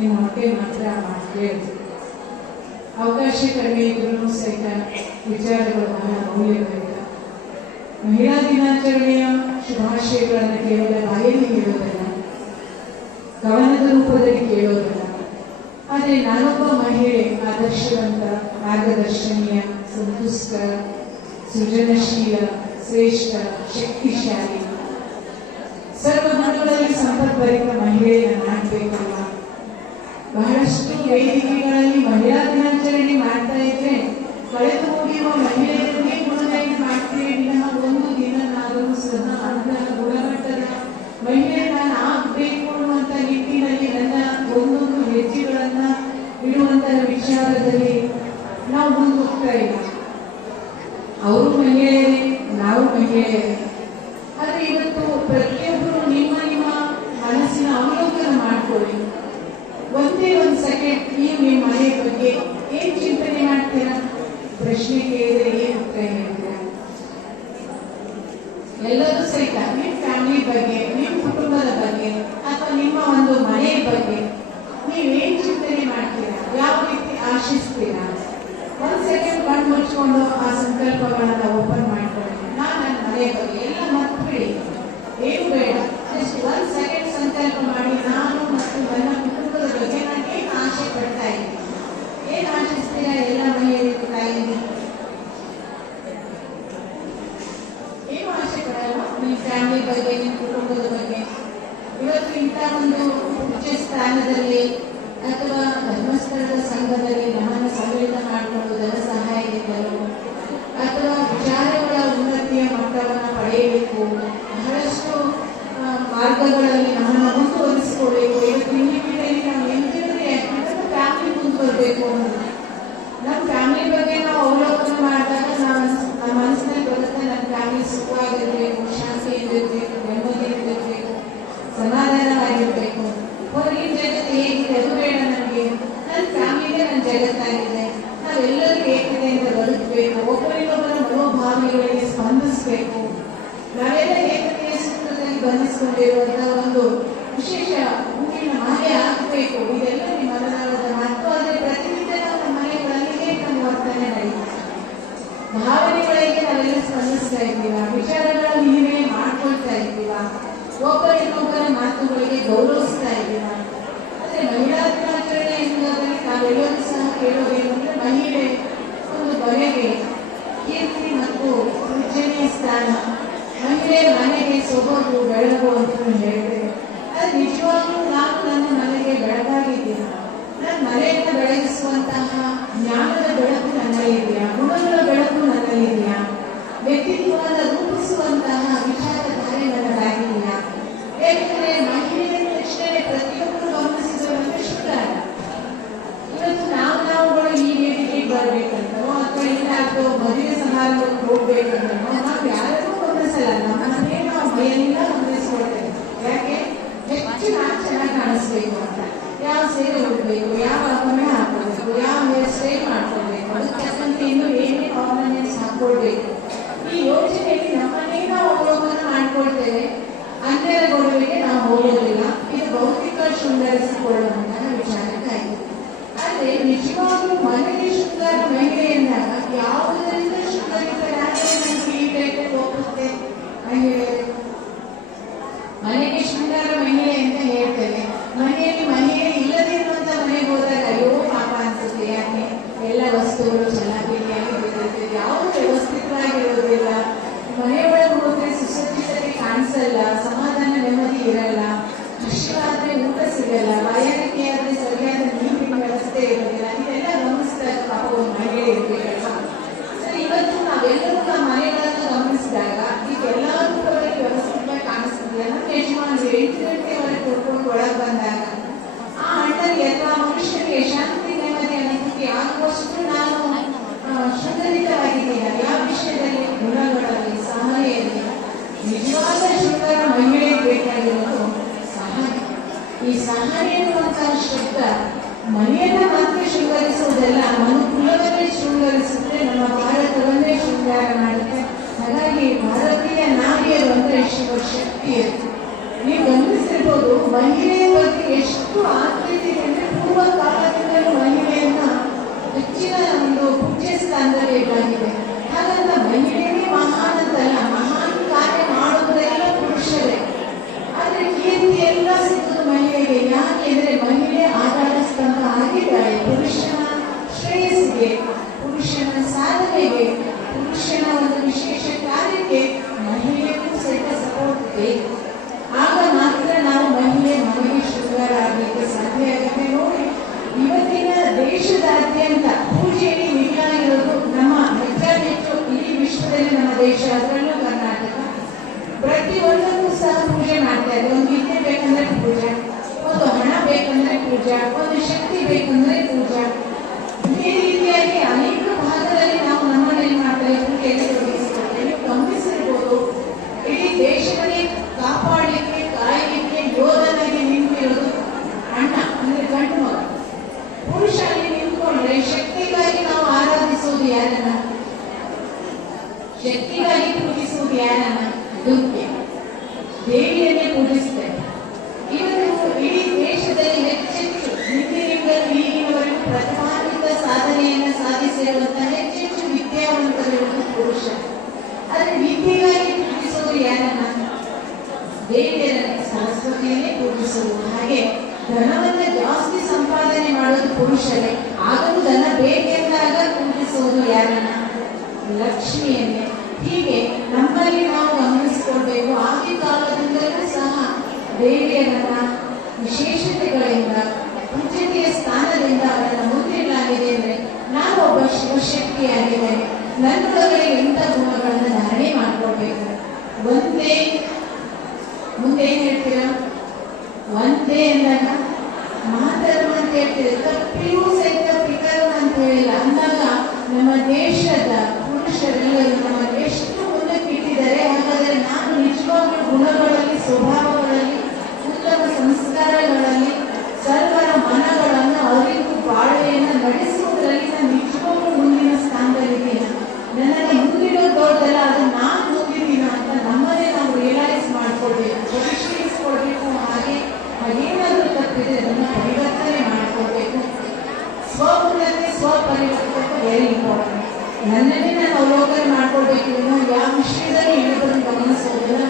ನಿನ್ನ ಹೊಟ್ಟೆ ಮಾತ್ರ ಕೇಳಿದೆ. ಅವಕಾಶ ಕಡಿಮೆ ಇದ್ರೂ ಸಹಿತ ವಿಚಾರಗಳು ಬಹಳ ಮೌಲ್ಯಭರಿತ. ಮಹಿಳಾ ದಿನಾಚರಣೆಯ ಶುಭಾಶಯಗಳನ್ನು ಕೇವಲ ಬಾಯಲ್ಲಿ ಹೇಳೋದಲ್ಲ, ಗಮನದ ರೂಪದಲ್ಲಿ ಕೇಳೋದಲ್ಲ. ಆದರೆ ನಾನೊಬ್ಬ ಮಹಿಳೆ ಆದರ್ಶವಂತ, ಮಾರ್ಗದರ್ಶನೀಯ, ಸಂತುಷ್ಟ, ಸೃಜನಶೀಲ, ಶ್ರೇಷ್ಠ, ಶಕ್ತಿಶಾಲಿ, ಸರ್ವಗುಣಗಳಲ್ಲಿ ಸಂಪದ್ಭರಿತ ಮಹಿಳೆಯನ್ನು ಮಾಡಬೇಕಲ್ಲ. ಬಹಳಷ್ಟು ವೇದಿಕೆಗಳಲ್ಲಿ ಮಹಿಳಾ ದಿನಾಚರಣೆ ಮಾಡ್ತಾ ಇದ್ರೆ ಕಳೆದು ಹೋಗಿರುವ ಮಹಿಳೆಯರಿಗೆ ಗುಣಗಾಯಿ ಮಾಡ್ತೀವಿ. ಒಂದು ದಿನನಾದರೂ ಸಹ ಅಂತ ಗುಣಮಟ್ಟದ ಮಹಿಳೆ ನಾನು ಆಗಬೇಕು ಅನ್ನುವಂಥ ನಿಟ್ಟಿನಲ್ಲಿ ನನ್ನ ಒಂದೊಂದು ಹೆಜ್ಜೆಗಳನ್ನ ಇಡುವಂತಹ ವಿಚಾರದಲ್ಲಿ ನಾವು ಮುಂದೋಗ್ತಾ ಇಲ್ಲ. ಅವರು ಮಹಿಳೆಯರೇ, ನಾವು ಮಹಿಳೆಯರೇ. ಆದರೆ ಇವತ್ತು ಪ್ರತಿಯೊಬ್ಬರು ನಿಮ್ಮ ನಿಮ್ಮ ಮನಸ್ಸಿನ ಅವಲೋಕನ ಮಾಡ್ಕೊಳ್ಳಿ. ಒಂದೇ ಒಂದು ಸೆಕೆಂಡ್ ನೀವು ನಿಮ್ಮ ಮನೆ ಬಗ್ಗೆ ಏನ್ ಚಿಂತನೆ ಮಾಡ್ತೀರಾ? ಪ್ರಶ್ನೆ ಕೇಳಿದ್ರೆ ಏನ್ ಉತ್ತರ ಹೇಳ್ತೀರಾ? ಎಲ್ಲರೂ ಸಹಿತ ನಿಮ್ಮ ಫ್ಯಾಮಿಲಿ ಬಗ್ಗೆ, ನಿಮ್ಮ ಕುಟುಂಬದ ಬಗ್ಗೆ, ಅಥವಾ ನಿಮ್ಮ ಒಂದು ಮನೆಯ ಬಗ್ಗೆ ನೀವೇನ್ ಚಿಂತನೆ ಮಾಡ್ತೀರಾ? ಯಾವ ರೀತಿ ಆಶಿಸ್ತೀರಾ? ಒಂದ್ ಸೆಕೆಂಡ್ ಕಣ್ಣು ಮುಚ್ಕೊಂಡು ಆ ಸಂಕಲ್ಪಗಳನ್ನ ಓಪನ್ ಮಾಡ್ಕೊಳ್ಳಿ. ನಾನು ನನ್ನ ಮನೆ ಬಗ್ಗೆ ಎಲ್ಲ ಮರ್ತ್ಬಿಡಿ, ಏನು ಬೇಡ. ಜಸ್ಟ್ ಒಂದ್ ಸೆಕೆಂಡ್ ಸಂಕಲ್ಪ ಮಾಡಿ, ನಾನು ಮತ್ತು ನನ್ನ ಕುಟುಂಬದ ಬಗ್ಗೆ ನಾನು ಏನು ಆಸೆ ಪಡ್ತಾ ಇದ್ದೀನಿ, ಏನು ಆಶಿಸ್ತೀರಾ? ಎಲ್ಲ ಮಹಿಳೆಯರಿಗೆ ತಾಯಿಗೆ ಏನು ಆಸೆ ಪಡಲ್ಲ? ನಿಮ್ಮ ಫ್ಯಾಮಿಲಿ ಬಗ್ಗೆ, ನಿಮ್ಮ ಕುಟುಂಬದ ಬಗ್ಗೆ. ಇವತ್ತು ಇಂಥ ಒಂದು ಉಚ್ಚ ಸ್ಥಾನದಲ್ಲಿ ಅಥವಾ ಧರ್ಮಸ್ಥಳದ ಸಂಘದಲ್ಲಿ ನಮ್ಮನ್ನು ಸಮ್ಮಿಳಿತ ಮಾಡಿಕೊಂಡು ಧನ ಸಹಾಯದಿಂದಲೋ ಅಥವಾ ವಿಚಾರಗಳ ಉನ್ನತಿಯ ಮಟ್ಟವನ್ನು ಪಡೆಯಬೇಕು, ಬಹಳಷ್ಟು ಮಾರ್ಗಗಳಲ್ಲಿ ನಮ್ಮನ್ನು ಮುಂದುವರಿಸಿಕೊಳ್ಬೇಕು. ಇವತ್ತು ಇಂಡಿವಿಜುವಲಿ ನಾವು ಎಂತಿದ್ರೆ ನಮ್ಮ ಫ್ಯಾಮಿಲಿ ಮುಂದುವರಬೇಕು ಅನ್ನೋದು. ನಮ್ಮ ಫ್ಯಾಮಿಲಿ ಬಗ್ಗೆ ನಾವು ಅವಲೋಕನ ಮಾಡಿದಾಗ ನಮ್ಮ ಮನಸ್ಸಿನಲ್ಲಿ ಬರುತ್ತೆ, ನನ್ನ ಫ್ಯಾಮಿಲಿ ಸುಖವಾಗಿರ್ಬೇಕು, ಶಾಂತಿಯಿಂದಿರಬೇಕು, ನೆಮ್ಮದಿಯಿಂದಿರಬೇಕು, ಸಮಾಧಾನವಾಗಿರ್ಬೇಕು. ಹೊರಗಿನ ಜಗತ್ತು ಹೇಗಿದೆ ಅದು ಬೇಡ ನನಗೆ, ನನ್ನ ಫ್ಯಾಮಿಲಿಗೆ ನನ್ನ ಜಗತ್ತಾಗಿದೆ. ನಾವೆಲ್ಲರೂ ಏಕತೆಯಿಂದ ಬದುಕಬೇಕು, ಒಬ್ಬರಿಗೊಬ್ಬರ ಮನೋಭಾವನೆಗಳಿಗೆ ಸ್ಪಂದಿಸಬೇಕು. ನಾವೆಲ್ಲ ಏಕತೆಯ ಸೂತ್ರದಲ್ಲಿ ಬಂಧಿಸಿಕೊಂಡಿರುವಂತಹ ಒಂದು ವಿಶೇಷ ಹೂವಿನ ಮಾಲೆ ಆಗಬೇಕು. ಇದೆಲ್ಲ ನಿಮ್ಮ ಮನದಾಳದ ಮಾತು. ಆದರೆ ಪ್ರತಿನಿತ್ಯ ನಮ್ಮ ಮನೆಗಳಲ್ಲಿ ಹೇಗೆ ನಮ್ಮ ವರ್ತನೆ ನಡೀತದೆ? ಭಾವನೆಗಳಿಗೆ ನಾವೆಲ್ಲ ಸ್ಪಂದಿಸ್ತಾ ಇದ್ದೀವ? ವಿಚಾರಗಳನ್ನು ನೀವೇ ಮಾಡ್ಕೊಳ್ತಾ ಇದ್ದೀವ? ಒಬ್ಬರಿಗೊಬ್ಬರ ಮಾತುಗಳಿಗೆ ಗೌರವಿಸ್ತಾ ಇದ್ದೀವ? ಆದರೆ ಮಹಿಳಾ ದಿನಾಚರಣೆ ಎನ್ನುವುದರಲ್ಲಿ ನಾವೆಲ್ಲರೂ ಸಹ ಕೇಳೋದೇನು ಅಂದ್ರೆ, ಮಹಿಳೆ ಒಂದು ಬಗೆಗೆ ಕೀರ್ತಿ ಮತ್ತು ಪೂಜನೀಯ ಸ್ಥಾನ, ಮಹಿಳೆ ಮನೆಗೆ ಸೊಬಗು ಬೆಳಗು ಅಂತ ಹೇಳ್ತೇವೆ. ಅದು ನಿಜವಾಗ್ಲೂ ನಾನು ನನ್ನ ಮನೆಗೆ ಬೆಳಗಾಗಿದ್ದೀನಿ. ನನ್ನ ಮನೆಯನ್ನು ಬೆಳಗಿಸುವಂತಹ ಜ್ಞಾನದ ಬೆಳಕು ನನ್ನಲ್ಲಿದೆಯಾ? ಗುಣಗಳ ಬೆಳಕು ನನ್ನಲ್ಲಿದೆಯಾ? ವ್ಯಕ್ತಿತ್ವವನ್ನು ರೂಪಿಸುವಂತಹ ವಿಚಾರಧಾರೆ ನನ್ನದಾಗಿದೆಯಾ? ಏಕೆಂದರೆ ಮಹಿಳೆಯ ತಕ್ಷಣ ಪ್ರತಿಯೊಬ್ಬರು ಗಮನಿಸಿದವರಿಗೆ ಶುಕ್ರಾರ. ಇವತ್ತು ನಾವುಗಳು ಈ ವೇದಿಕೆಗೆ ಬರಬೇಕಂತನೋ ಅಥವಾ ಇಲ್ಲಾದರೂ ಮದುವೆ ಸಮಾರಂಭಕ್ಕೆ ಹೋಗ್ಬೇಕಂತನೋ ನಾವು ಯಾರಿಗೂ ಗಮನಿಸಲ್ಲ. ನಮ್ಮನ್ನೇ ನಾವು ಮೈಯೆಲ್ಲ ಗಮನಿಸ್ಕೊಳ್ತೇವೆ. ಯಾಕೆ? ಹೆಚ್ಚು ನಾನು ಚೆನ್ನಾಗಿ ಕಾಣಿಸ್ಬೇಕು ಅಂತ. ಯಾವ ಸೀರೆ ಉಡಬೇಕು, ಯಾವ ಆಭರಣ ಹಾಕೋಬೇಕು, ಯಾವ ಹೇರ್ ಸ್ಟೈಲ್ ಮಾಡ್ಕೊಳ್ಬೇಕು, ಅದಕ್ಕೆ ಇನ್ನು ಏನೇ ಆರ್ನಮೆಂಟ್ಸ್ ಹಾಕೊಳ್ಬೇಕು. ಈ ಯೋಚನೆಯಲ್ಲಿ ನಮ್ಮನ್ನೇ ನಾವು ಅವಲೋಕನ ಮಾಡ್ಕೊಳ್ತೇವೆ. ಅನ್ಯರ ಗೊಡವೆಗೆ ನಾವು ಹೋಗೋದಿಲ್ಲ. ಇದು ಭೌತಿಕ ಶೃಂಗರಿಸಿಕೊಳ್ಳುವಂತಹ ವಿಚಾರಕ್ಕಾಗಿದೆ. ಆದರೆ ನಿಜವಾಗ್ಲೂ ಮನೆಗೆ ಶೃಂಗಾರ ಮಹಿಳೆ ಎಂದಾಗ ಯಾವುದರಿಂದ ಶೃಂಗರಿಸಲಾಗದೆ ನಮಗೆ ಈ ಟೈಪ್ ಹೋಗುತ್ತೆ ಮಹಿಳೆಯರು. ಮನೆಗೆ ಶೃಂಗಾರ ಮಹಿಳೆ ಅಂತ ಹೇಳ್ತೇವೆ. ಮನೆಯಲ್ಲಿ ಮಹಿಳೆ ಇಲ್ಲದೆ ಇರುವಂತ ಮನೆಗೆ ಹೋದಾಗ ಅಯ್ಯೋ ಪಾಪ ಅನ್ಸುತ್ತೆ. ಯಾಕೆ? ಎಲ್ಲ ವಸ್ತುಗಳು ಚೆನ್ನಾಗಿರಿಯಾಗಿ ಬಿದ್ದಿರ್ತದೆ, ಯಾವುದು ವ್ಯವಸ್ಥಿತವಾಗಿರೋದಿಲ್ಲ. ಮನೆಯೊಳಗೆ ಹೋದ್ರೆ ಸುಸಜ್ಜಿತತೆ ಕಾಣಿಸಲ್ಲ, ಸಮಾಧಾನ ನೆಮ್ಮದಿ ಇರಲ್ಲ, ಹಸಿವಾದ್ರೆ ಊಟ ಸಿಗಲ್ಲ, ಬಾಯಾರಿಕೆ ಆದ್ರೆ ಸರಿಯಾದ ನೀರಿನ ವ್ಯವಸ್ಥೆ ಇರೋದಿಲ್ಲ. ಇದೆಲ್ಲ ಗಮನಿಸಿದಾಗ ಪಾಪ ಒಂದು ಮಹಿಳೆ ಇರಬೇಕಲ್ಲ. ಸರಿ, ಇವತ್ತು ನಾವೆಲ್ಲರೂ ನಮ್ಮ ಮನೆಗಳನ್ನು ಗಮನಿಸಿದಾಗ ಇದೆಲ್ಲರೂ ಅವರಿಗೆ ವ್ಯವಸ್ಥಿತವಾಗಿ ಕಾಣಿಸ್ತಿದೆ. ನಮ್ಮ ಯಜಮಾನರು 8 ಗಂಟೆವರೆಗೆ ಕೊಡ್ಕೊಂಡು ಒಳಗೆ ಬಂದಾಗ ಆ ಅಣ್ಣನಿಗೆ ಅಥವಾ ಮನುಷ್ಯನಿಗೆ ಶಾಂತಿ ನೆಮ್ಮದಿ ಅನುಭೂತಿ ಆಗುವಷ್ಟು ನಾನು ಶೃಂಗರಿತವಾಗಿದ್ದೇನೆ. ಯಾವ ವಿಷಯದಲ್ಲಿ? ಗುಣಗಳಲ್ಲಿ, ಸಹನೆಯಲ್ಲಿ. ನಿಜವಾದ ಶೃಂಗಾರ ಮಹಿಳೆಗೆ ಬೇಕಾಗಿರೋದು ಸಹನೆ. ಈ ಸಹನೆ ಎನ್ನುವಂತಹ ಶಬ್ದ ಮನೆಯನ್ನ ಮಾತ್ರ ಶೃಂಗರಿಸುವುದಲ್ಲ, ಮನುಕುಲವನ್ನೇ ಶೃಂಗರಿಸುತ್ತೆ, ನಮ್ಮ ಭಾರತವನ್ನೇ ಶೃಂಗಾರ ಮಾಡುತ್ತೆ. ಹಾಗಾಗಿ ಭಾರತೀಯ ನಾರಿಯರು ಅಂದ್ರೆ ಶಿವಶಕ್ತಿಯರು. ನೀವು ಗಮನಿಸಿರ್ಬೋದು, ಮಹಿಳೆಯ ಬಗ್ಗೆ ಎಷ್ಟು ಆತ್ಮೀಯತೆ ಅಂದ್ರೆ ಪೂಜ್ಯ ಸ್ಥಾನದಲ್ಲಿ ಇಡಲಾಗಿದೆ. ಹಾಗಂತ ಮಹಿಳೆಯೇ ಮಹಾನ್ ಅಂತಲ್ಲ, ಮಹಾನ್ ಕಾರ್ಯ ಮಾಡುವುದೆಲ್ಲ ಪುರುಷರೇ. ಆದ್ರೆ ಕೀರ್ತಿ ಎಲ್ಲ ಸಿಕ್ಕುದು ಮಹಿಳೆಗೆ. ಯಾಕೆಂದ್ರೆ ಮಹಿಳೆ ಆಧಾರ ಸ್ತಂಭ ಆಗಿದ್ದಾಳೆ ಪುರುಷನ ಶ್ರೇಯಸ್ಸಿಗೆ, ಪುರುಷನ ಸಾಧನೆಗೆ, ಪುರುಷನ ಒಂದು ವಿಶೇಷ ಕಾರ್ಯಕ್ಕೆ ಮಹಿಳೆಗೂ ಸಹಿತ ಸಪೋರ್ಟ್ ಬೇಕು. ಆಗ ಮಾತ್ರ ನಾವು ಮಹಿಳೆ ಮನೆಗೆ ಶೃಂಗಾರ ಆಗಲಿಕ್ಕೆ ಸಾಧ್ಯ ಆಗುತ್ತೆ. ನೋಡಿ, ಇವತ್ತಿನ ದೇಶದಾದ್ಯಂತ ಪೂಜೆಯಲ್ಲಿ ಮಿಗಿಲಾಗಿರೋದು ನಮ್ಮ ಹೆಚ್ಚು ಇಡೀ ವಿಶ್ವದಲ್ಲಿ ನಮ್ಮ ದೇಶ, ಅದರಲ್ಲೂ ಕರ್ನಾಟಕ. ಪ್ರತಿಯೊಂದಕ್ಕೂ ಸಹ ಪೂಜೆ ಮಾಡ್ತಾ ಇದ್ದಾರೆ. ಒಂದು ವಿದ್ಯೆ ಬೇಕಂದ್ರೆ ಪೂಜೆ, ಒಂದು ಹಣ ಬೇಕಂದ್ರೆ ಪೂಜೆ, ಒಂದು ಶಕ್ತಿ ಬೇಕಂದ್ರೆ ಪೂಜೆ. ಇದೇ ರೀತಿಯಾಗಿ ಅನೇಕ ಭಾಗದಲ್ಲಿ ನಾವು ನಮ್ಮಲ್ಲಿ ಮಾಡ್ತಾರೆ ಪೂಜೆಯಲ್ಲಿ ತೊಡಗಿಸಿಕೊಳ್ತೇವೆ. ನೀವು ಗಮನಿಸಿರ್ಬೋದು, ಇಡೀ ದೇಶದಲ್ಲಿ ಕಾಪಾಡಲಿಕ್ಕೆ ಕಾಯಲಿಕ್ಕೆ ಯೋಧನಾಗಿ ನಿಂತಿರೋದು ಅಣ್ಣ ಅಂದ್ರೆ ಗಂಡು ಮಗ. ಪುರುಷ ಅಲ್ಲಿ ನಿಂತ್ಕೊಂಡ್ರೆ ಶಕ್ತಿಗಾಗಿ ನಾವು ಆರಾಧಿಸುವುದು ಯಾರನ್ನ? ಶಕ್ತಿಗಾಗಿ ಪೂಜಿಸುವುದು ಯಾರನ್ನ? ದುರ್ಗೆ ದೇವಿಯನ್ನೇ ಪೂಜಿಸ್ತೇವೆ. ಇವತ್ತು ಇಡೀ ದೇಶದಲ್ಲಿ ಹೆಚ್ಚೆಚ್ಚು ಈಗಿನವರೆಗೂ ಪ್ರತಿಭಾನ್ವಿತ ಸಾಧನೆಯನ್ನ ಸಾಧಿಸಿರುವಂತಹ ಹೆಚ್ಚೆಚ್ಚು ವಿದ್ಯಾವಂತರಿರುವುದು ಪುರುಷ. ಆದ್ರೆ ವಿದ್ಯೆಗಾಗಿ ಪೂಜಿಸುವುದು ಯಾರನ್ನ? ದೇವಿಯರನ್ನೇ, ಸರಸ್ವತಿಯನ್ನೇ ಪೂಜಿಸುವುದು. ಹಾಗೆ ಧನವನ್ನ ಜಾಸ್ತಿ ಸಂಪಾದನೆ ಮಾಡೋದು ಪುರುಷರೇ. ಆಗಲೂ ಧನ ಬೇಕೆಂದಾಗ ಪೂಜಿಸುವುದು ಯಾರನ್ನ? ಲಕ್ಷ್ಮಿಯನ್ನೇ. ಹೀಗೆ ನಮ್ಮಲ್ಲಿ ನಾವು ಗಮನಿಸಿಕೊಳ್ಬೇಕು. ಆದಿ ಕಾಲದಿಂದಲೂ ಸಹ ದೇವಿಯರನ್ನ ವಿಶೇಷತೆಗಳಿಂದ ಪೂಜ್ಯತೆಯ ಸ್ಥಾನದಿಂದ ಅವರನ್ನು ಮುಂದಿಡಲಾಗಿದೆ. ಅಂದ್ರೆ ನಾನು ಒಬ್ಬ ಶಿವಶಕ್ತಿಯಾಗಿದ್ದೇನೆ, ನನ್ನೊಳಗಡೆ ಎಂಥ ಗುಣಗಳನ್ನು ಧಾರಣೆ ಮಾಡ್ಕೊಳ್ಬೇಕು. ಒಂದೇ ಮುಂದೆ ಏನ್ ಹೇಳ್ತೀರಾ? ಒಂದೇ ಅಂದಾಗ ಮಾತರ್ಮ ಅಂತ ಹೇಳ್ತೀರಿ, ಕಪ್ಪಿಯೂ ಸಹಿತ ಪಿತರು ಅಂತ ಹೇಳಿಲ್ಲ ಅಂದಾಗ ನಮ್ಮ ದೇಶದ ಪುರುಷರೆಲ್ಲರೂ ನಮ್ಮನ್ನು ಎಷ್ಟು ಮುಂದಕ್ಕೆ ಇಟ್ಟಿದ್ದಾರೆ. ಹಾಗಾದರೆ ನಾನು ನಿಜವಾಗ್ಲೂ ಗುಣಗಳಲ್ಲಿ, ಸ್ವಭಾವಗಳಲ್ಲಿ, ಉತ್ತಮ ಸಂಸ್ಕಾರಗಳಲ್ಲಿ, ಸರ್ವರ ಮನಗಳನ್ನು ಅರಿವು ಬಾಳ್ವೆಯನ್ನು ನಡೆಸುವುದರಲ್ಲಿ ನಾನು ನಿಜವಾಗ್ಲೂ ಮುಂದಿನ ಸ್ಥಾನದಲ್ಲಿದ್ದೀನಿ. ನನ್ನನ್ನು ಮುಂದಿಡೋ ದೊಡ್ಡದಲ್ಲ, ಅದು ನಾನು ಮುಂದಿದ್ದೀನ ಅಂತ ನಮ್ಮನ್ನೇ ನಾವು ರಿಯಲೈಸ್ ಮಾಡ್ಕೊಳ್ಬೇಕು, ಪರಿಶೀಲಿಸ್ಕೊಳ್ಬೇಕು. ಹಾಗೆ ಏನಾದರೂ ತಪ್ಪಿದ್ರೆ ಅದನ್ನು ಪರಿವರ್ತನೆ ಮಾಡ್ಕೊಳ್ಬೇಕು. ಸ್ವಗುಣತೆ, ಸ್ವಪರಿವರ್ತನೆ ವೆರಿ ಇಂಪಾರ್ಟೆಂಟ್. ನನ್ನನ್ನೇ ನಾನು ಅವಲೋಕನ ಮಾಡ್ಕೊಳ್ಬೇಕು. ಯಾವ ವಿಷಯದಲ್ಲಿ ಇನ್ನೊಬ್ಬರನ್ನು ಗಮನಿಸೋದಿಲ್ಲ.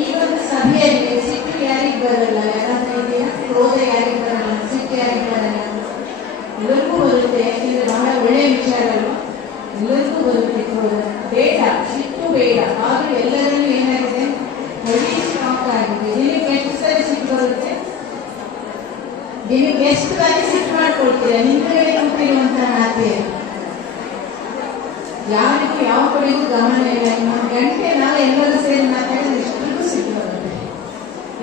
ಈ ಒಂದು ಸಭೆಯಲ್ಲಿ ಸಿಟ್ಟು ಯಾರಿಗೆ ಬರಲ್ಲ? ಯಾರಾದ್ರೂ ಇದೆಯಾ? ಕ್ರೋಧ ಯಾರಿಗೆ ಬರಲ್ಲ? ಸಿಟ್ಟು ಯಾರಿಗೆ ಬರಲ್ಲ? ಎಲ್ಲರಿಗೂ ಬರುತ್ತೆ. ಯಾಕೆಂದ್ರೆ ಬಹಳ ಒಳ್ಳೆಯ ವಿಚಾರ ಅಲ್ವಾ? ಎಲ್ಲರಿಗೂ ಬರುತ್ತೆ ಕ್ರೋಧ. ಬೇಡ, ಸಿಟ್ಟು ಬೇಡ. ಆದ್ರೂ ಎಲ್ಲರಲ್ಲೂ ಏನಾಗಿದೆ? ಹೆವಿ ಸ್ಟಾಕ್ ಆಗಿದೆ. ದಿನಕ್ಕೆ ಎಷ್ಟು ಸರಿ ಸಿಟ್ಟು ಬರುತ್ತೆ? ದಿನಕ್ಕೆ ಎಷ್ಟು ಬಾರಿ ಸಿಟ್ಟು ಮಾಡ್ಕೊಳ್ತೀರಾ? ಹಿಂದುಗಡೆ ಕೂತಿರುವಂತಹ ನಾತೆ ಯಾರಿಗೂ ಯಾವ ಕಡೆಗೂ ಗಮನ ಇಲ್ಲ. ಇನ್ನೊಂದು ಗಂಟೆ ನಾವು ಎಲ್ಲರೂ ಸೇರಿ ಮಾತಾಡಿದ್ರೆ ಇಷ್ಟರಿಗೂ ಸಿಟ್ಟು ಬರುತ್ತೆ.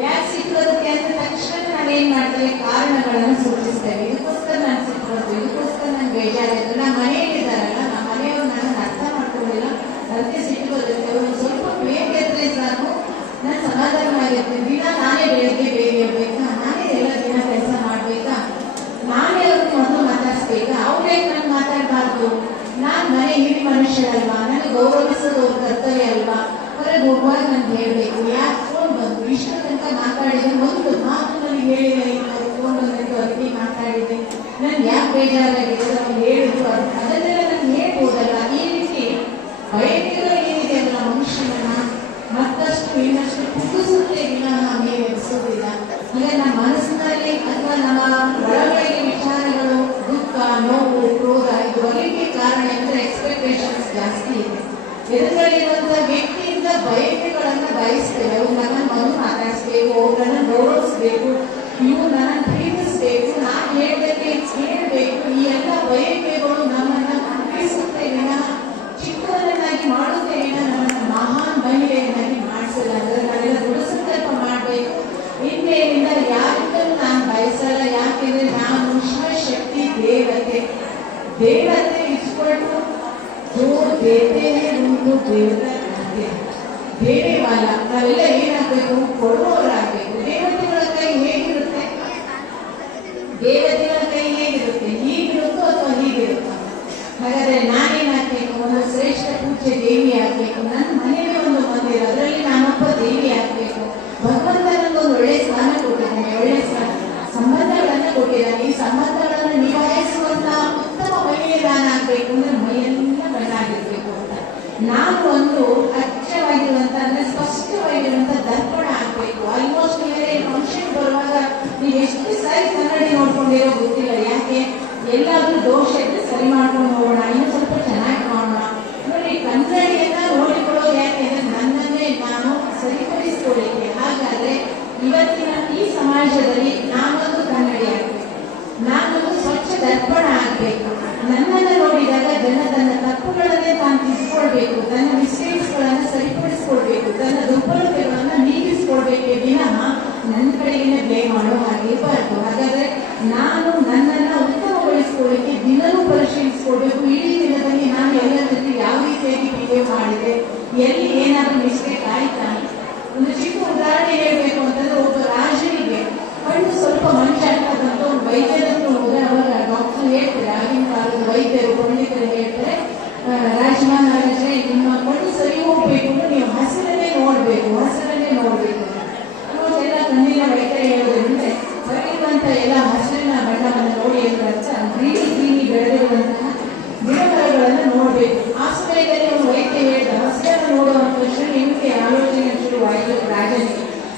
ಯಾಕೆ ಸಿಟ್ಟು ಬರುತ್ತೆ ಅಂದ್ರೆ ತಕ್ಷಣ ನಾವೇನ್ ಮಾಡ್ತೇವೆ? ಕಾರಣಗಳನ್ನು ಸೂಚಿಸ್ತೇವೆ. ಇದಕ್ಕೋಸ್ಕರ ನಾನು ಸಿಟ್ಟು ಬರುತ್ತೆ, ಇದಕ್ಕೋಸ್ಕರ ನಾನು ಬೇಜಾರಾಯ್ತು, ನಮ್ಮ ಮನೆಯಲ್ಲಿದ್ದಾರಲ್ಲ, ನಮ್ಮ ಮನೆಯವರು ನನ್ನ ಅರ್ಥ ಮಾಡ್ಕೊಂಡಿಲ್ಲ, ಅದಕ್ಕೆ ಸಿಟ್ಟು ಬರುತ್ತೆ. ಒಂದು ಸ್ವಲ್ಪ ಬೇಗ ಎದ್ರೆ ಸಾಕು, ನಾನು ಸಮಾಧಾನವಾಗಿರ್ತೀನಿ. ದಿನ ನಾನೇ ಬೆಳಗ್ಗೆ ಬೇಗ ಇರ್ಬೇಕಾ? ನಾನೇ ಎಲ್ಲ ದಿನ ಕೆಲಸ ಮಾಡ್ಬೇಕಾ? ನಾನೇ ಅವ್ರಿಗೆ ಮೊದಲು ಮಾತಾಡ್ಸ್ಬೇಕಾ? ಅವ್ರೇ ನಾನು ಮಾತಾಡಬಾರ್ದು? ನಾನು ಮನೆ ಹಿರಿ ಮನುಷ್ಯರಲ್ವಾ? ನನಗೆ ಗೌರವಿಸೋದು ಅವ್ರ ಕರ್ತವ್ಯ ಅಲ್ವಾ? ಹೊರಗೆ ಹೋಗುವಾಗ ನಾನು ಹೇಳ್ಬೇಕು. ಯಾಕೆ ಫೋನ್ ಬಂತು? ಇಷ್ಟು ತನಕ ಮಾತಾಡಿದೆ, ಒಂದು ಮಾತು ನನಗೆ ಹೇಳಿದೆ, ಫೋನ್ ಬಂದಿತ್ತು, ಅದಕ್ಕೆ ಮಾತಾಡಿದೆ, ನನ್ಗೆ ಯಾಕೆ ಬೇಜಾರಾಗಿದೆ ಅವ್ರು ಹೇಳಿದ್ರು, ಅದನ್ನೆಲ್ಲ ನಾನು ಹೇಳ್ಬೋದಲ್ಲ. ಈ ರೀತಿ ಬಯಕೆಗಳು ಏನಿದೆ ಅಲ್ಲ ಮನುಷ್ಯನನ್ನ ಮತ್ತಷ್ಟು ಇನ್ನಷ್ಟು ಕುಗ್ಗಿಸುತ್ತೆ, ವಿನಃ ಮೇಲೆ ಎಬ್ಬಿಸೋದಿಲ್ಲ. ಹಾಗೆ ನಮ್ಮ ಮನಸ್ಸಿನಲ್ಲಿ ಅಥವಾ ನಮ್ಮ ಒಳಗಡೆಗೆ ವಿಚಾರಗಳು, ದುಃಖ, ನೋವು, ಕ್ರೋಧ ಇದು ಬರಲಿಕ್ಕೆ ಕಾರಣ ಎಂದ್ರೆ ಎಕ್ಸ್ಪೆಕ್ಟೇಷನ್ಸ್ ಜಾಸ್ತಿ ಇದೆ. ಎದುರುಗಳಿರುವಂತಹ ವ್ಯಕ್ತಿಯಿಂದ ಬಯಕೆಗಳನ್ನು ಬಯಸ್ತೇವೆ. ಅವ್ರು ನನ್ನನ್ನು ಮೊದಲು ಮಾತಾಡಿಸ್ಬೇಕು, ಅವ್ರನ್ನ ಗೌರವಿಸ್ಬೇಕು, ಇವು ನನ್ನನ್ನು ಪ್ರೀತಿಸ್ಬೇಕು, ನಾನು ಹೇಳ್ದಂಗೆ ಕೇಳಬೇಕು. ಈ ಎಲ್ಲ ಬಯಕೆಗಳು ನಮ್ಮನ್ನು ಕುಗ್ಗಿಸುತ್ತೆ ವಿನಃ ಚಿಕ್ಕವರನ್ನಾಗಿ ಮಾಡುತ್ತೆ ವಿನಃ ನಮ್ಮನ್ನು ಮಹಾನ್ ಮಹಿಳೆಯನ್ನಾಗಿ ಮಾಡಿಸಲ್ಲ. ಅಂದ್ರೆ ನಾವೆಲ್ಲ ದೃಢ ಸಂಕಲ್ಪ ಮಾಡಬೇಕು. ಹಿಂದೆಯಿಂದ ಯಾರಿಂದಲೂ ನಾನು ಬಯಸಲ್ಲ. ಯಾಕೆಂದ್ರೆ ನಾನು ಶಿವಶಕ್ತಿ ದೇವತೆ. ದೇವತೆ ಇಸ್ಕೊಂಡು जो देते हैं उनको देवता कहते हैं. ದೇವೇವಾಲ ನಾವೆಲ್ಲ ಏನಾಗಬೇಕು? ಕೊಡುವವರಾಗಬೇಕು. ದೇವತೆಗಳ ಕೈ ಹೇಗಿರುತ್ತೆ? ದೇವತೆಗಳ ಕೈ ಹೇಗಿರುತ್ತೆ? ಹೀಗಿರುತ್ತೋ ಅಥವಾ ಹೀಗಿರುತ್ತೋ? ಹಾಗಾದ್ರೆ ನಾನೇನಾಗಬೇಕು? ಒಂದು ಶ್ರೇಷ್ಠ ಪೂಜ್ಯ ದೇವಿ ಆಗಬೇಕು. ನನ್ನ ಮನೆಯೇ ಒಂದು ಮಂದಿರ, ಅದರಲ್ಲಿ ನಾನೊಬ್ಬ ದೇವಿ ಆಗಬೇಕು. ಭಗವಂತ ನನಗೊಂದು ಒಳ್ಳೆ ಸ್ಥಾನ ಕೊಟ್ಟಿದ್ದಾನೆ, ಒಳ್ಳೆ ಸಂಬಂಧಗಳನ್ನು ಕೊಟ್ಟಿದ್ದಾನೆ. ಈ ಸಂಬಂಧಗಳನ್ನು ನಿಭಾಯಿಸುವಂತಹ ಉತ್ತಮ ಮಹಿಳೆಯರಾಗಿ ಆಗಬೇಕು ಅಂದ್ರೆ ಮೈಯೆಲ್ಲ ಬಣ್ಣ ಆಗಿರ್ಬೇಕು ಅಂತ. ನಾನು ಒಂದು ಅಚ್ಚವಾಗಿರುವಂತ ಅಂದ್ರೆ ಸ್ಪಷ್ಟವಾಗಿರುವಂತ ದರ್ಪಣ ಆಗ್ಬೇಕು. ಆಲ್ಮೋಸ್ಟ್ ಬೇರೆ ಫಂಕ್ಷನ್ ಬರುವಾಗ ನೀವು ಎಷ್ಟು ಸಾರಿ ಕನ್ನಡಿ ನೋಡ್ಕೊಂಡಿರೋ ಗೊತ್ತಿಲ್ಲ. ಯಾಕೆ? ಎಲ್ಲಾದ್ರೂ ದೋಷ ಇದ್ರೆ ಸರಿ ಮಾಡ್ಕೊಂಡು ಹೋಗೋಣ, ಇನ್ನು ಸ್ವಲ್ಪ ಚೆನ್ನಾಗಿ ಮಾಡೋಣ. ನೋಡಿ, ಕನ್ನಡಿಯನ್ನ ನೋಡಿಕೊಳ್ಳೋದು ಯಾಕೆ ಅಂದ್ರೆ ನನ್ನನ್ನೇ ನಾನು ಸರಿಪಡಿಸ್ಕೊಳ್ಳಿಕ್ಕೆ. ಹಾಗಾದ್ರೆ ಇವತ್ತಿನ ಈ ಸಮಾಜದಲ್ಲಿ ನಾನೊಂದು ಕನ್ನಡಿ ಆಗ್ಬೇಕು, ನಾನೊಂದು ಸ್ವಚ್ಛ ದರ್ಪಣ ಆಗ್ಬೇಕು. ನನ್ನನ್ನು ನೋಡಿದಾಗ ಜನ ತನ್ನ ತಪ್ಪುಗಳನ್ನೇ ತಾನು ತಿದ್ಕೊಳ್ಬೇಕು, ತನ್ನ ಮಿಸ್ಟೇಕ್ಸ್ಗಳನ್ನ ಸರಿಪಡಿಸ್ಕೊಳ್ಬೇಕು, ತನ್ನ ದುರ್ಬಲತೆಗಳನ್ನ ನೀಗಿಸ್ಕೊಳ್ಬೇಕೇ ವಿನಃ ನನ್ನ ಕಡೆಗೇನೆ ಬ್ಲೇಮ್ ಮಾಡೋ ಹಾಗಿರಬಾರ್ದು. ಹಾಗಾದ್ರೆ ನಾನು ನನ್ನನ್ನ ಉತ್ತಮಗೊಳಿಸ್ಕೊಳ್ಳಿಕ್ಕೆ ದಿನವೂ ಪರಿಶೀಲಿಸ್ಕೊಳ್ಬೇಕು. ಇಡೀ ದಿನದಲ್ಲಿ ನಾನು ಎಲ್ಲರ ಜೊತೆ ಯಾವ ರೀತಿಯಾಗಿ ಬಿಹೇವ್ ಮಾಡಿದೆ, ಎಲ್ಲಿ ಏನಾದ್ರೂ ಮಿಸ್ಟೇಕ್ ಆಯ್ತಾ. ಒಂದು ಚಿಕ್ಕ ಉದಾಹರಣೆ ಹೇಳ್ಬೇಕು ಅಂತಂದ್ರೆ, ಒಬ್ಬ ರಾಜನಿಗೆ ಕಣ್ಣು ಸ್ವಲ್ಪ ಮಂಚಾಗ್ತದಂತ ಒಂದು ವೈದ್ಯರನ್ನು ಹೋದ್ರೆ ಅವಾಗ ಡಾಕ್ಟರ್ ಹೇಳ್ತಾರೆ, ಆಗಿನ ಕಾಲದ ವೈದ್ಯರು ಪಂಡಿತರು ಹೇಳ್ತಾರೆ, ರಾಜಮಾನರಾಜರೇ ನಿಮ್ಮ ಕಣ್ಣು ಸರಿ ಹೋಗ್ಬೇಕು ಅಂದ್ರೆ ನೀವು ಹಸಿರನ್ನೇ ನೋಡ್ಬೇಕು, ಹಸಿರನ್ನೇ ನೋಡ್ಬೇಕು. ಎಲ್ಲ ಕಣ್ಣಿನ ವೈದ್ಯರು ಹೇಳೋದ್ರಿಂದ ಬರೆಯುವಂತ ಎಲ್ಲ ಹಸಿರಿನ ಬಣ್ಣವನ್ನು ನೋಡಿ ಅಂತ ಗ್ರೀನಿ ಬೆಳೆದಿರುವಂತಹ ಗಿಡಮರಗಳನ್ನು ನೋಡ್ಬೇಕು. ಆ ಸಮಯದಲ್ಲಿ ಒಂದು ವೈದ್ಯ ಹೇಳಿದ ಹಸಿರನ್ನು ನೋಡುವಂತ ತಕ್ಷಣ ನಿಮಗೆ ಆಲೋಚನೆ ಶುರುವಾಯಿತು ರಾಜನಿಗೆ.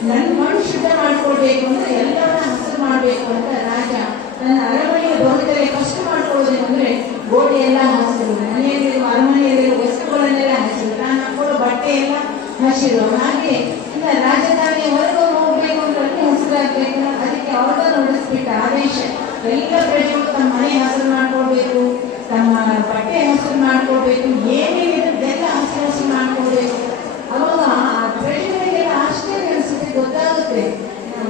ನನ್ನ ಮಣ್ಣು ಶುದ್ಧ ಮಾಡ್ಕೊಳ್ಬೇಕು ಅಂದ್ರೆ ಎಲ್ಲವನ್ನ ಹಸಿರು ಮಾಡ್ಬೇಕು ಅಂತ ರಾಜ ನನ್ನ ಅರಮನೆಯ ದೊರೆತರೆ ಫಸ್ಟ್ ಮಾಡ್ಕೊಳ್ಳೋದೇನು ಅಂದ್ರೆ ಗೋಡೆ ಎಲ್ಲ ಹಸಿರು, ಮನೆಯಲ್ಲಿರುವ ಅರಮನೆಯಲ್ಲಿರುವ ವಸ್ತುಗಳನ್ನೆಲ್ಲ ಹಸಿರು, ನಾನು ಹಾಕೊಳ್ಳೋ ಬಟ್ಟೆ ಎಲ್ಲ ಹಸಿರು. ಹಾಗೆ ಇಲ್ಲ ರಾಜಧಾನಿಯ ಹೊರಗೆ ಹೋಗ್ಬೇಕು ಅಂದ್ರೆ ಹಸಿರಾಗ್ಬೇಕು. ಅದಕ್ಕೆ ಅವ್ರನ್ನ ನೋಡಿಸ್ಬಿಟ್ಟ ಆದೇಶ, ಎಲ್ಲ ಪ್ರಜೆಗಳು ತಮ್ಮ ಮನೆ ಹಸಿರು ಮಾಡ್ಕೊಳ್ಬೇಕು, ತಮ್ಮ ಬಟ್ಟೆ ಹಸಿರು ಮಾಡ್ಕೊಳ್ಬೇಕು, ಏನೇನಿದ್ದೆಲ್ಲ ಹಸಿರು ಹಸಿರು ಮಾಡ್ಕೊಳ್ಬೇಕು. ಅವಾಗ ಆ ಪ್ರಜೆಗಳಿಗೆಲ್ಲ ಆಶ್ಚರ್ಯ ಅನಿಸುತ್ತೆ, ಗೊತ್ತಾಗುತ್ತೆ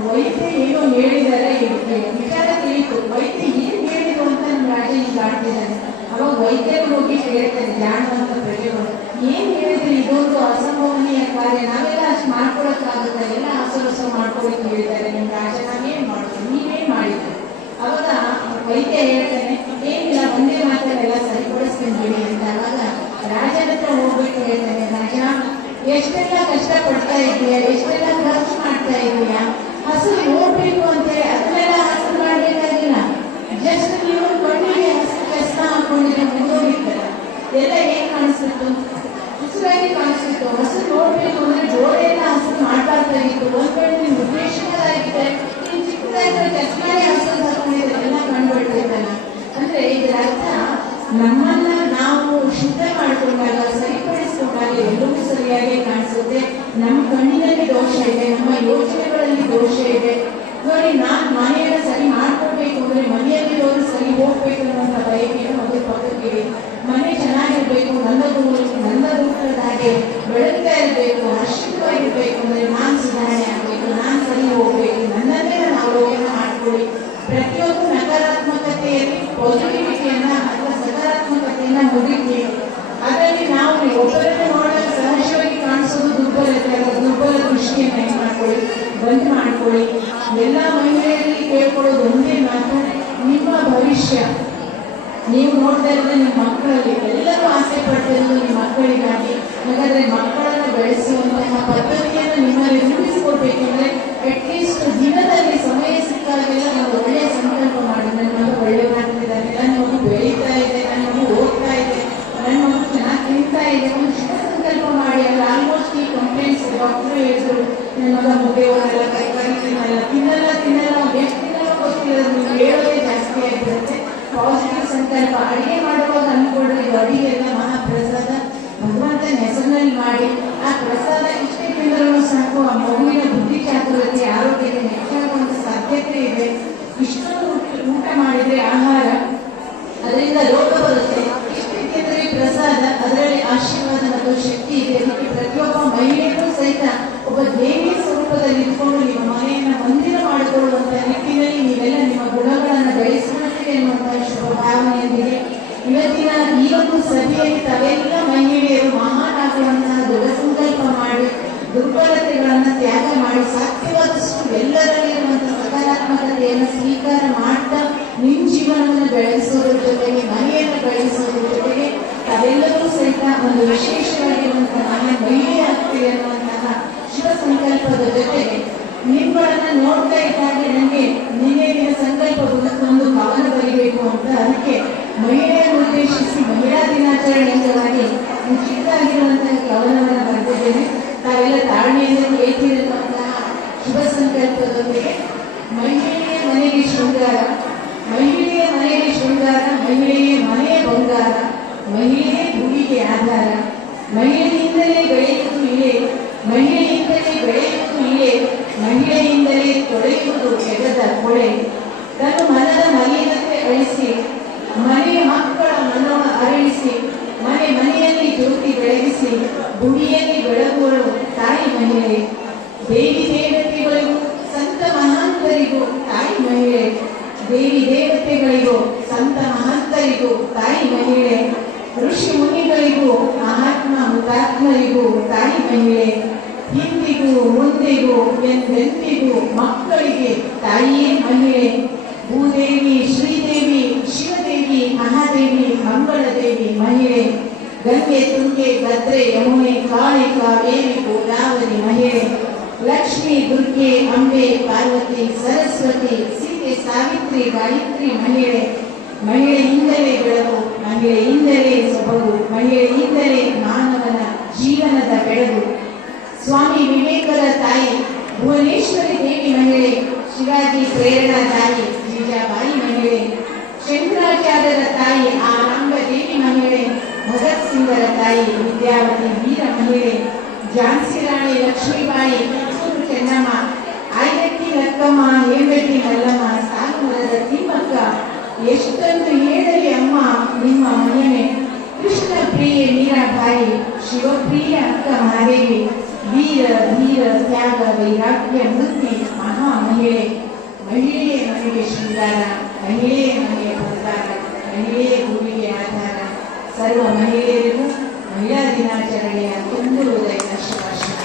ವೈದ್ಯ ಏನೋ ಹೇಳಿದಾರೆ, ವಿಚಾರ ತಿಳಿಯಿತು, ವೈದ್ಯ ಏನ್ ಹೇಳಿದ್ರು ಅಂತ ನಮ್ಮ ರಾಜನಿಗೆ ಕಾಡ್ತಿದ್ದಾನೆ. ಅವಾಗ ವೈದ್ಯರು ಹೋಗಿ ಹೇಳ್ತಾರೆ, ಜಾಣುವಂತ ಪ್ರಜೆಗಳು, ಏನ್ ಹೇಳಿದ್ರೆ ಇದೊಂದು ಅಸಂಭವನೀಯ ಕಾರ್ಯ, ನಾವೆಲ್ಲ ಅಷ್ಟು ಮಾಡ್ಕೊಳಕ್ಕಾಗುತ್ತೆ, ಎಲ್ಲ ಹಸಿರು ಹಸಿರು ಮಾಡ್ಕೊಳಕ್ಕೆ ಹೇಳಿದ್ದಾರೆ ನಿಮ್ಮ ರಾಜ, ನಾವೇನ್ ಮಾಡೋದು, ನೀವೇನ್ ಮಾಡಿದ್ರು. ಅವಾಗ ವೈದ್ಯ ಹೇಳ್ತಾನೆ, ಏನಿಲ್ಲ ಒಂದೇ ಮಾತಲ್ಲೆಲ್ಲ ಸರಿಪಡಿಸ್ತೀನಿ ಬಿಡಿ ಅಂತ. ಅವಾಗ ರಾಜನ ಹತ್ರ ಹೋಗ್ಬಿಟ್ಟು ಹೇಳ್ತಾನೆ, ರಾಜ ಎಷ್ಟೆಲ್ಲ ಕಷ್ಟ ಪಡ್ತಾ ಇದೀಯಾ, ಎಷ್ಟೆಲ್ಲ ಖರ್ಚು ಮಾಡ್ತಾ ಇದೀಯಾ, ಹಸಿರು ಹೋಗ್ಬೇಕು ಅಂತೇಳಿ ಅದನ್ನೆಲ್ಲ ಹಸಿರು ಮಾಡ್ಬೇಕಾಗಿಲ್ಲ. ಜಸ್ಟ್ ನೀವು ಕಣ್ಣಿಗೆ ಹಸಿರು ಕಷ್ಟ ಹಾಕೊಂಡಿದ್ರೆ ಮುಂದೋಗಿರ್ತಾರೆ, ಎಲ್ಲ ಏನ್ ಕಾಣಿಸ್ತಿತ್ತು, ಹಸಿರಾಗಿ ಕಾಣಿಸ್ತಿತ್ತು. ಹಸಿರು ನೋಡ್ಬೇಕು ಅಂದ್ರೆ ಜೋಡೆ ಎಲ್ಲ ಹಸಿರು ಮಾಡ್ಬಾರ್ದಾಗಿತ್ತು. ಒಂದ್ ಕಡೆ ನಿಮ್ ಉದ್ದೇಶಗಳಾಗಿದ್ರೆ ನೀವು ಚಿಕ್ಕದಾಗಿ ಚಸ್ಮಾರಿ ಹಸಿರು ಹಾಕೊಂಡಿದ್ರೆ ಎಲ್ಲ ಕಂಡುಬಿಟ್ಟಿರ್ತಾನ. ಅಂದ್ರೆ ಇದರ ಅರ್ಥ ನಮ್ಮನ್ನ ನಾವು ಶುದ್ಧ ಮಾಡಿಕೊಂಡಾಗ, ಸರಿಪಡಿಸಿಕೊಂಡಾಗ ಎಲ್ಲವೂ ಸರಿಯಾಗಿ ಕಾಣಿಸುತ್ತೆ. ನಮ್ಮ ಕಣ್ಣಿನಲ್ಲಿ ದೋಷ ಇದೆ, ನಮ್ಮ ಯೋಚನೆಗಳಲ್ಲಿ ದೋಷ ಇದೆ. ನೋಡಿ, ನಾನು ಮನೆಯನ್ನ ಸರಿ ಮಾಡ್ಕೊಳ್ಬೇಕು ಅಂದ್ರೆ ಮನೆಯಲ್ಲಿರೋರು ಸರಿ ಹೋಗ್ಬೇಕು ಅನ್ನುವಂಥ ಬಯಕೆಯನ್ನು ಮೊದಲು ಪಕ್ಕಕ್ಕಿಡಿ. ಮನೆ ಚೆನ್ನಾಗಿರ್ಬೇಕು, ನನ್ನ ದೂರದ ಹಾಗೆ ಬೆಳಗ್ತಾ ಇರಬೇಕು, ಹರ್ಷಿತವಾಗಿರ್ಬೇಕು ಅಂದ್ರೆ ನಾನು ಸುಧಾರಣೆ ಆಗ್ಬೇಕು, ನಾನು ಸರಿ ಹೋಗ್ಬೇಕು, ನನ್ನನ್ನೇ ನಾನು ಅವಲೋಕನ ಮಾಡ್ಕೊಳ್ಳಿ. ಪ್ರತಿಯೊಂದು ನಕಾರಾತ್ಮಕತೆಯಲ್ಲಿ ಪಾಸಿಟಿವಿಟಿಯನ್ನ ಅಥವಾ ಸಕಾರಾತ್ಮಕತೆಯನ್ನ ಮುಗಿಸಿ ಅದರಲ್ಲಿ ನಾವು ಒಬ್ಬರನ್ನು ನೋಡಲು ಸಹಜವಾಗಿ ಕಾಣಿಸೋದು ದುರ್ಬಲತೆ, ದುರ್ಬಲ ದೃಷ್ಟಿಯನ್ನ ಏನ್ ಮಾಡ್ಕೊಳ್ಳಿ, ಬಂದ್ ಮಾಡ್ಕೊಳ್ಳಿ. ಎಲ್ಲ ಮಹಿಳೆಯರಲ್ಲಿ ಕೇಳ್ಕೊಳ್ಳೋದು ಒಂದೇ ಮಾತು, ನಿಮ್ಮ ಭವಿಷ್ಯ ನೀವು ನೋಡ್ತಾ ಇರೋದು ನಿಮ್ಮ ಮಕ್ಕಳಲ್ಲಿ. ಎಲ್ಲರೂ ಆಸೆ ಪಡ್ತಿರೋದು ನಿಮ್ಮ ಮಕ್ಕಳಿಗಾಗಿ. ಹಾಗಾದ್ರೆ ಮಕ್ಕಳನ್ನು ಬೆಳೆಸುವಂತಹ ಪದ್ಧತಿಯನ್ನು ನಿಮ್ಮಲ್ಲಿ ರೂಢಿಸ್ಕೊಡ್ಬೇಕಂದ್ರೆ ಅಟ್ಲೀಸ್ಟ್ ದಿನದಲ್ಲಿ ಸಮಯ ಸಿಕ್ಕಾಗೆಲ್ಲ ನಾವು ಒಳ್ಳೆಯ ಸಂಕಲ್ಪ ಮಾಡಿ, ನನ್ನ ಮಗು ಒಳ್ಳೆಯದಾಗ್ತಿದ್ದಾನೆ, ನನ್ನ ಮಗು ಬೆಳೀತಾ ಇದೆ, ನನ್ನ ಮಗು ಓದ್ತಾ ಇದೆ, ನನ್ನ ಮಗು ಚೆನ್ನಾಗಿ ತಿಂತಾ ಇದೆ, ಒಂದು ಶುಭ ಸಂಕಲ್ಪ ಮಾಡಿ. ಅಲ್ಲ ಆಲ್ಮೋಸ್ಟ್ ಈ ಕಂಪ್ಲೇಂಟ್ಸ್ ಡಾಕ್ಟರ್ ಹೇಳಿದ್ರು, ನನ್ನ ಮಗ ಮುದ್ದೆ ಹೋಗಲ್ಲ, ಕೈಕಾಲಿ ತಿನ್ನಲ್ಲ, ಎಷ್ಟು ತಿನ್ನಲ್ಲ ಗೊತ್ತಿಲ್ಲ, ನೀವು ಹೇಳೋದೇ ಜಾಸ್ತಿ ಆಗಿರುತ್ತೆ. ಪಾಸಿಟಿವ್ ಸಂಕಲ್ಪ. ಅಡಿಗೆ ಮಾಡುವಾಗ ಅಂದ್ಕೊಂಡ್ರೆ ಇದು ಅಡಿಗೆ ಎಲ್ಲ ಮಹಾಪ್ರಸಾದ, ಭಗವಂತನ ಹೆಸರಿನಲ್ಲಿ ಮಾಡಿ ಆ ಪ್ರಸಾದ ಇಷ್ಟೇ ತಿಂದರೂ ಸಾಕು, ಆ ಮಗುವಿನ ಬುದ್ಧಿ ಚಾತುರ್ಯತೆ ಆರೋಗ್ಯತೆ ಹೆಚ್ಚಾಗುವಂತ ಸಾಧ್ಯತೆ ಇದೆ. ಇಷ್ಟೊಂದು ಊಟ ಮಾಡಿದ್ರೆ ಆಹಾರ, ಅದರಿಂದ ರೋಗ ಬರುತ್ತೆ. ಇಷ್ಟು ತಿಂದರೆ ಪ್ರಸಾದ, ಅದರಲ್ಲಿ ಆಶೀರ್ವಾದ ಮತ್ತು ಶಕ್ತಿ ಇದೆ. ಅದಕ್ಕೆ ಪ್ರತಿಯೊಬ್ಬ ಮಹಿಳೆಯೂ ಸಹಿತ ಒಬ್ಬ ದೇವಿಯ ಸ್ವರೂಪದಲ್ಲಿ ಇಟ್ಕೊಂಡು ನಿಮ್ಮ ಮನೆಯನ್ನ ಮಂದಿರ ಮಾಡಿಕೊಳ್ಳುವಂತ ನಿಟ್ಟಿನಲ್ಲಿ ನೀವೆಲ್ಲ ನಿಮ್ಮ ಗುಣಗಳನ್ನು ಬೆಳೆಸಿಕೊಳ್ಳುತ್ತೀರಿ ಎನ್ನುವಂತಹ ಶುಭ ಭಾವನೆಯೊಂದಿಗೆ ಇವತ್ತಿನ ಈ ಒಂದು ಸಭೆಯಲ್ಲಿ ತಾವೆಲ್ಲ ಮಹಿಳೆಯರು ಮಹಾನ್ ಆಗುವಂತಹ ದೃಢ ಸಂಕಲ್ಪ ಮಾಡಿ, ದುರ್ಬಲತೆಗಳನ್ನು ತ್ಯಾಗ ಮಾಡಿ, ಸಾಧ್ಯವಾದಷ್ಟು ಎಲ್ಲರಲ್ಲಿರುವಂತಹ ಸಕಾರಾತ್ಮಕತೆಯನ್ನು ಸ್ವೀಕಾರ ಮಾಡ್ತಾ ನಿಮ್ಮ ಜೀವನವನ್ನು ಬೆಳೆಸೋದ್ರ ಜೊತೆಗೆ, ಮನೆಯನ್ನು ಬೆಳೆಸೋದ್ರ ಜೊತೆಗೆ ತಾವೆಲ್ಲರೂ ಸಹಿತ ಒಂದು ವಿಶೇಷವಾಗಿರುವಂತಹ ಮಹಿಳೆ ಆಗ್ತೀವಿ ಅನ್ನುವಂತಹ ಶುಭ ಸಂಕಲ್ಪದ ಜೊತೆಗೆ ನಿಮ್ಗಳನ್ನ ನೋಡ್ತಾ ಇದ್ದಾಗೆ ನನಗೆ ನಿನ್ನೆ ಸಂಕಲ್ಪ ಒಂದು ಕವನ ಬರೀಬೇಕು ಅಂತ, ಅದಕ್ಕೆ ಮಹಿಳೆಯ ಉದ್ದೇಶಿಸಿ ಮಹಿಳಾ ದಿನಾಚರಣೆ ಅಂಗವಾಗಿ ಚಿಕ್ಕದಾಗಿರುವಂತಹ ಕವನವನ್ನು ಬರೆದಿದ್ದೇನೆ. ತಾವೆಲ್ಲ ತಾಳ್ಮೆಯಿಂದ ಕೇಳ್ತಿರುವಂತಹ ಶುಭ ಸಂಕಲ್ಪದೊಂದಿಗೆ ಮಹಿಳೆಯ ಮನೆಗೆ ಶೃಂಗಾರ, ಮಹಿಳೆಯ ಮನೆಗೆ ಶೃಂಗಾರ, ಮಹಿಳೆಯ ಮನೆಯ ಬಂಗಾರ, ಮಹಿಳೆಯೇ ಭೂಮಿಗೆ ಆಧಾರ, ಮಹಿಳೆಯಿಂದಲೇ ಬೆಳೆಯುವುದು ಇಳೆ, ಮಹಿಳೆಯಿಂದಲೇ ಬೆಳೆಯುವುದು ಇಳೆ, ಮಹಿಳೆಯಿಂದಲೇ ತೊಳೆಯುವುದು ಜಗದ ಕೊಳೆ. ತನ್ನ ಮನದ ಮಲಿನತೆ ಅಳಿಸಿ ಮನೆಯ ಮಕ್ಕಳ ಮನವ ಅರಳಿಸಿ ಮನೆ ಮನೆಯಲ್ಲಿ ಜ್ಯೋತಿ ಬೆಳಗಿಸಿ ಭೂಮಿಯಲ್ಲಿ ಬೆಳಗುವಳು ತಾಯಿ ಮಹಿಳೆ. ದೇವಿ ದೇವತೆಗಳಿಗೂ ಸಂತ ಮಹಾಂತರಿಗೂ ತಾಯಿ ಮಹಿಳೆ, ದೇವಿ ದೇವತೆಗಳಿಗೂ ಸಂತ ಮಹಾಂತರಿಗೂ ತಾಯಿ ಮಹಿಳೆ, ಋಷಿ ಮುನಿಗಳಿಗೂ ಮಹಾತ್ಮ ಹುತಾತ್ಮರಿಗೂ ತಾಯಿ ಮಹಿಳೆ. ಹಿಂದಿಗೂ ಮುಂದಿಗೂ ಎಂದೆಂದಿಗೂ ಮಕ್ಕಳಿಗೆ ತಾಯಿಯೇ ಮಹಿಳೆ. ಭೂದೇವಿ, ಶ್ರೀದೇವಿ, ಶಿವದೇವಿ, ಮಹಾದೇವಿ, ಮಂಗಳದೇವಿ ಮಹಿಳೆ. ಗಂಗೆ, ತುಂಗೆ, ಭದ್ರೆ, ಯಮುನೆ, ಕಾಳಿ, ಕಾವೇರಿ, ಗೋದಾವರಿ ಮಹಿಳೆ. ಲಕ್ಷ್ಮಿ, ದುರ್ಗೆ, ಅಂಬೆ, ಪಾರ್ವತಿ, ಸರಸ್ವತಿ, ಸೀತೆ, ಸಾವಿತ್ರಿ, ಗಾಯತ್ರಿ ಮಹಿಳೆ. ಮಹಿಳೆಯಿಂದಲೇ ಬೆಳಕು, ಮಹಿಳೆಯಿಂದಲೇ ಸೊಬಗು, ಮಹಿಳೆಯಿಂದಲೇ ಮಾನವನ ಜೀವನದ ಬೆಳಗು. ಸ್ವಾಮಿ ವಿವೇಕದ ತಾಯಿ ಭುವನೇಶ್ವರಿ ದೇವಿ ಮಹಿಳೆ. ಶಿವಾಜಿ ಪ್ರೇರಣಾ ತಾಯಿ ಜೀಜಾಬಾಯಿ ಮಹಿಳೆ. ಶಂಕರಾಚಾರ್ಯರ ತಾಯಿ ಆರಂಭ ದೇವಿ ಮಹಿಳೆ. ಭಗತ್ ಸಿಂಗರ ತಾಯಿ ವಿದ್ಯಾವತಿ ವೀರ ಮಹಿಳೆ. ಝಾನ್ಸಿ ರಾಣಿ ಲಕ್ಷ್ಮೀಬಾಯಿ, ಕಿತ್ತೂರು ಚೆನ್ನಮ್ಮ, ಆಯ್ದಟ್ಟಿ ಲಕ್ಕಮ್ಮ, ಹೇಂಬೆಟ್ಟಿ ಮಲ್ಲಮ್ಮ, ಸಾಲುಮರದ ತಿಮ್ಮಕ್ಕ. ಎಷ್ಟೊಂದು ಹೇಳಲಿ ಅಮ್ಮ ನಿಮ್ಮ ಮಹಿಮೆ. ಕೃಷ್ಣ ಪ್ರಿಯೆ ಮೀರಾಬಾಯಿ, ಶಿವಪ್ರಿಯ ಅಕ್ಕ ಮಹಾದೇವಿ. ವೀರ ಧೀರ ತ್ಯಾಗ ವೈರಾಗ್ಯ ಮೂರ್ತಿ ಮಹಾ ಮಹಿಳೆ. ಮಹಿಳೆಯೇ ಮನೆಗೆ ಶೃಂಗಾರ, ಮಹಿಳೆಯೇ ಮನೆಯ ಬಂಗಾರ, ಮಹಿಳೆಯೇ ಭೂಮಿಗೆ ಆಧಾರ. ಸರ್ವ ಮಹಿಳೆಯರಿಗೂ ಮಹಿಳಾ ದಿನಾಚರಣೆಯ ತುಂಬು ಹೃದಯದ ಶುಭಾಶಯ.